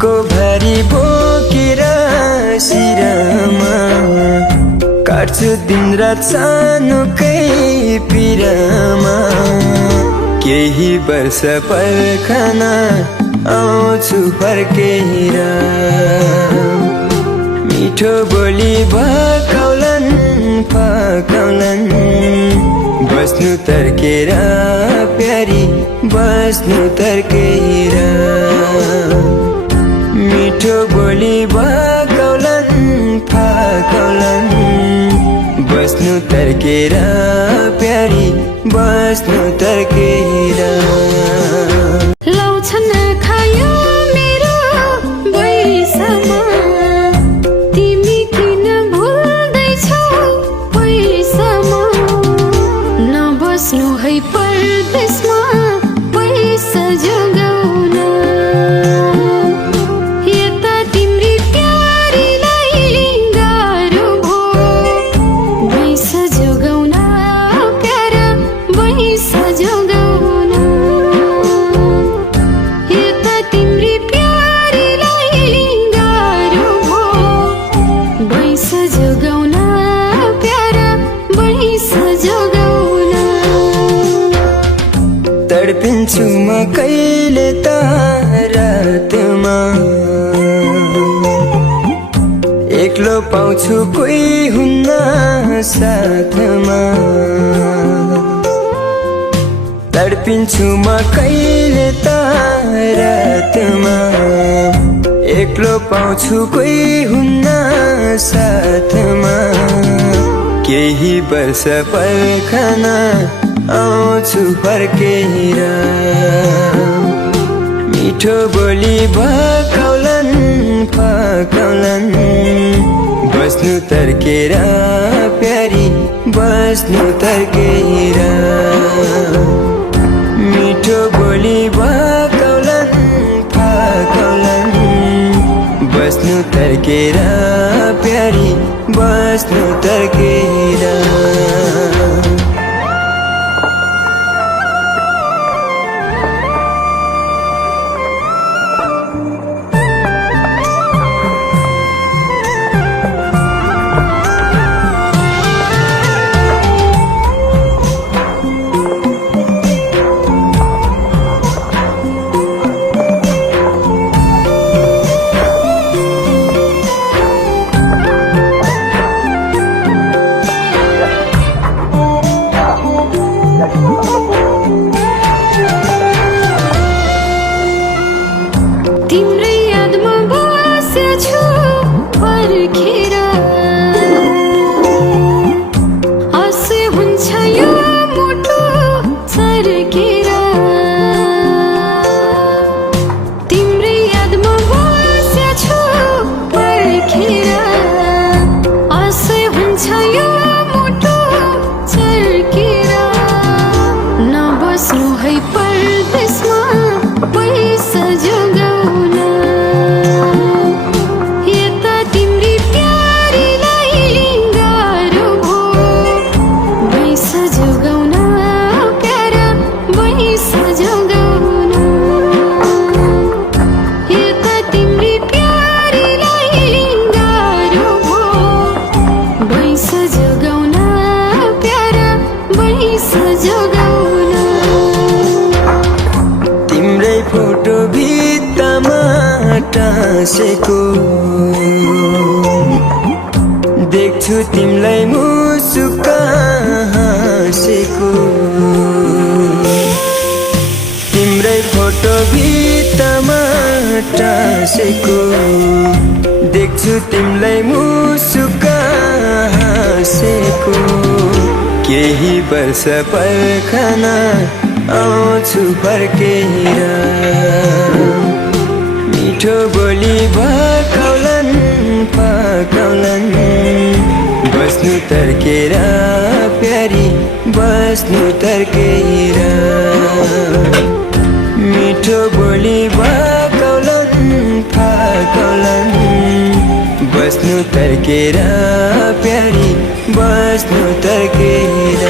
दिनको भारी बोकेर शिरमा काट्छु दिन रात सानोकै पिरमा केही वर्ष पर्खन आउँछु फर्केर मिठो बोली भकाउलन फकाउलन बस्नु तर्केर प्यारी बस्नु तर्केर मिठो बोली भकाउलन फकाउलन बस्नु तर्केर प्यारी बस्नु तर्केर लाउँछन् खायो मेरो बैसमा तिमी किन भुल्दैछौ पैसामा नबस्नु है परदेशमा पैसा जोगाउन यता तिम्री प्यारीलाई गाह्रो भो पैसा जोगाउन प्यारा पैसा जोगाउन यता तिम्री प्यारीलाई गाह्रो भो पैसा जोगाउन प्यारा पैसा जोगाउन तडपिन्छु म कहिले त रातमा एक्लो पाउँछु कोही हुन्न साथमा तडपिन्छु म कहिले त रातमा एक्लो पाउँछु कोही हुन्न साथमा केही वर्ष पर्खन आउँछु फर्केर मिठो बोली भकाउलन फकाउलन बस्नु तर्केर प्यारी बस्नु तर्केर मिठो बोली भकाउलन फकाउलन बस्नु तर्केर प्यारी बस्नु तर्केर तिम्रै यादमा बसेछु पर्खेर आशा हुन्छ यो मुटु सर्केर तिम्रै यादमा बसेछु पर्खेर आशा हुन्छ यो मुटु सर्केर नबस्नु है परदेशमा पैसा जोगाउन यता तिम्री प्यारीलाई गाह्रो भो पैसा जोगाउन प्यारा पैसा जोगाउन यता तिम्री प्यारीलाई गाह्रो भो पैसा जोगाउन प्यारा पैसा जोगाउन तिम्रै फोटो भित्तामा टाँसेको देख्छु तिमीलाई मुसुक हाँसेको तिम्रै फोटो भित्तामा टाँसेको देख्छु तिमीलाई मुसुक हाँसेको केही वर्ष पर्खन आउँछु फर्केर मिठो बोली भकाउलन फकाउलन बस्नु तर्केर प्यारी बस्नु तर्केर मिठो बोली भकाउलन फकाउलन बस्नु तर्केर प्यारी बस्नु तर्केर